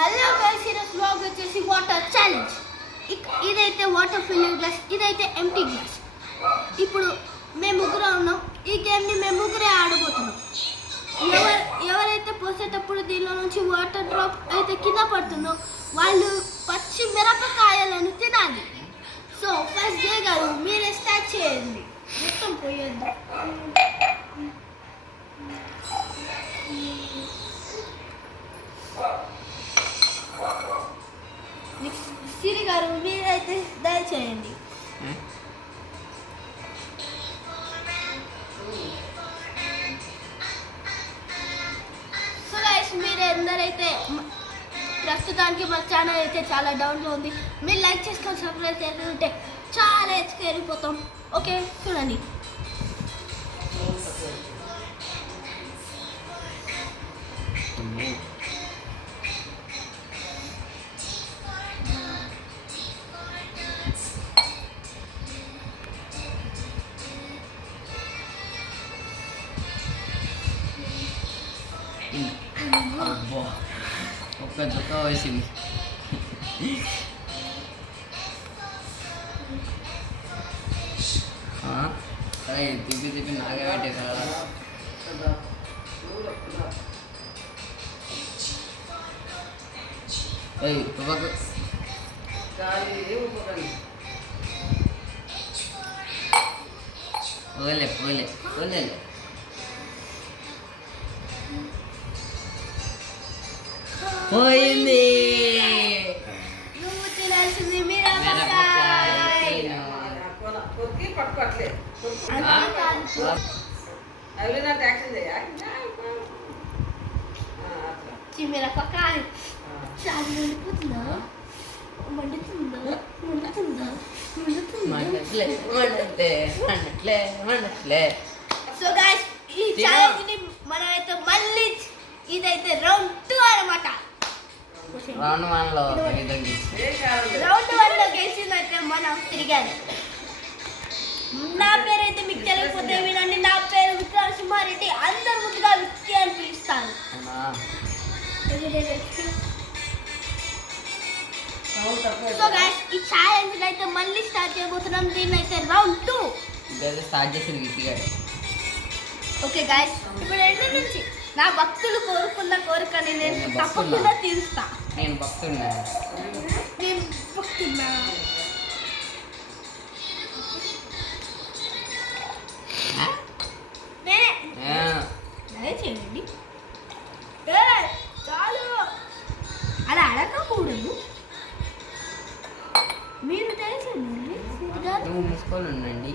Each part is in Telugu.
హలో గైస్, ఈరోజు వ్లాగ్ వచ్చేసి వాటర్ ఛాలెంజ్. ఇదైతే వాటర్ ఫిల్లింగ్ గ్లాస్, ఇదైతే ఎంటీ గ్లాస్. ఇప్పుడు మేము ముగ్గురు ఉన్నాం. ఈ గేమ్ని మేము ముగ్గురే ఆడబోతున్నాం. ఎవరైతే పోసేటప్పుడు దీనిలో నుంచి వాటర్ డ్రాప్ అయితే కింద పడుతుందో వాళ్ళు పచ్చి మిరపకాయలను తినాలి. సో ఫస్ట్ డే గారు మీరే స్టార్ట్ చేయండి. మొత్తం పోయేద్దాం. సిరి గారు మీరైతే దయచేయండి. సో గైస్, మీరు ఎందరైతే ప్రస్తుతానికి మా ఛానల్ అయితే చాలా డౌన్లో ఉంది. మీరు లైక్ చేసుకొని సబ్స్క్రైబ్ చేసుకుంటే చాలా ఎత్తుకెళ్ళిపోతాం. ఓకే, చూడండి. ఒక్క చుక్క వేసింది. తిప్పి తిప్పి నాగే పెట్టే కదా. పోలే పోలే పోలే పోయింది. నువ్వు తినాల్సింది మిరపకాయ. చాలా మండిపోతుందా? మండుతుందా? మండుతుందా? మండుతుందా? సో గైస్, ఈ ఛాలెంజ్ ని మనమైతే మళ్ళీ ఇదైతే రౌండ్ 2 అన్నమాట. రౌండ్ 1 లో గెలిచిందంటే మనం తిరిగాను. నా పేరైతే మీకు తెలియకపోతే వినండి. నా పేరు విక్రమ్ సింహారెడ్డి. అందరు ముందుగా విక్కీ అని పిలుస్తాను. సో గైస్, ఈ ఛాలెంజ్ అయితే మళ్ళీ స్టార్ట్ చేయబోతున్నాం. దీన్ని అయితే రౌండ్ 2 స్టార్ట్ చేసింది విక్కీ. ఓకే గైస్, ఇప్పుడు ఎన్ని నుంచి నా భక్తులు కోరుకున్న కోరికని నేను తప్పకుండా తీరుస్తా. నేను భక్తున్నా. చేయండి. చాలు, అలా అడగకూడదు. మీరు తెలిసిందండి. నువ్వు మూసుకొని ఉండండి.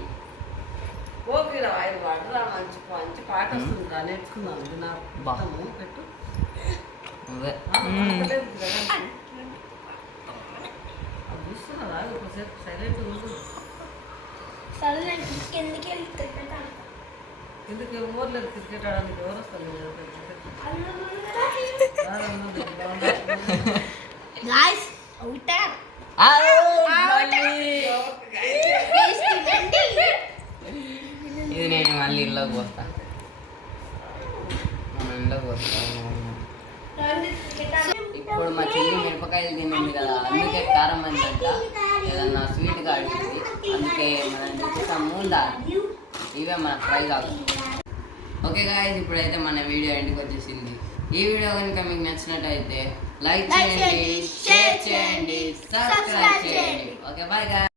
మంచి పాట వస్తుంది, నేర్చుకున్నాను. నా పెట్టు చూస్తున్నా. ఒకసేపు సైలెంట్ ఎందుకు ఊర్లేదు క్రికెట్ ఆడడానికి. ఎవరు వస్తారు? ఇది నేను మళ్ళీ ఇల్లోకి పోతా. మనం ఇల్లోకి పోతాము. ఇప్పుడు మా చెల్లి మిరపకాయలు తినింది కదా, అందుకే కారం అయిందంట. ఏదన్నా స్వీట్గా అడిగింది, అందుకే మనం తెచ్చేసాము. ఇవే మన ఫ్రై కాదు. ఓకే గాయ్స్, ఇప్పుడైతే మన వీడియో ఎండ్కి వచ్చేసింది. ఈ వీడియో కనుక మీకు నచ్చినట్టయితే లైక్ చేయండి, షేర్ చేయండి, సబ్స్క్రైబ్ చేయండి. Okay, bye guys.